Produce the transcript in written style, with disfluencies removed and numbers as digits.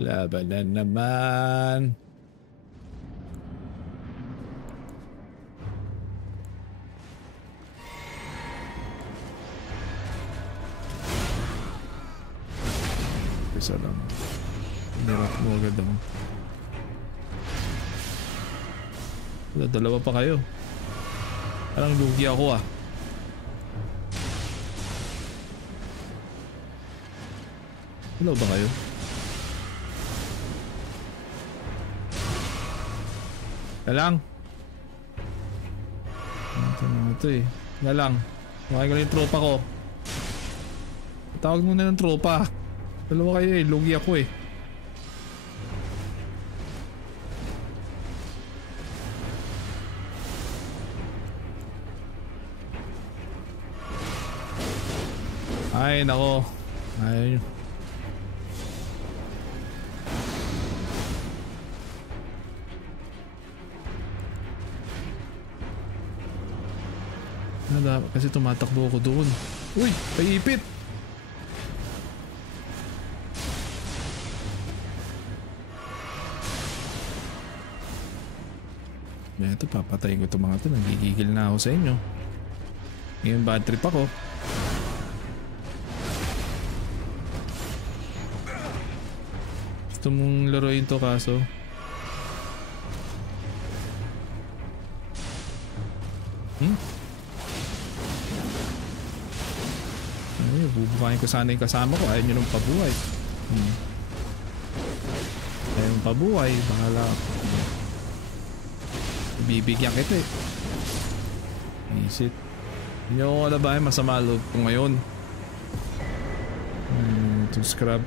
Laban na naman. Isa lang. Hinirap mo agad ako. Dalawa pa kayo. Parang lugi ako ah. Hello ba kayo? Galang. Ito eh. Galang. Makay ko lang yung tropa ko. Tawag muna ng tropa. Dalawa kayo eh. Lugi ako eh. Ay nako. Ay. Kasi tumatakbo ako doon. Uy! Paipit! Ito, papatayin ko itong mga ito. Nagigigil na ako sa inyo. Ngayon bad trip ako. Gusto mong laruin to kaso. Bubukayin ko sana yung kasama ko. Ayaw nyo nung pabuhay. Ayaw nung pabuhay. Bahala. Bibigyan kita eh. Isit. Hindi ako kalabahin. Masama loob ko ngayon. Ito scrub.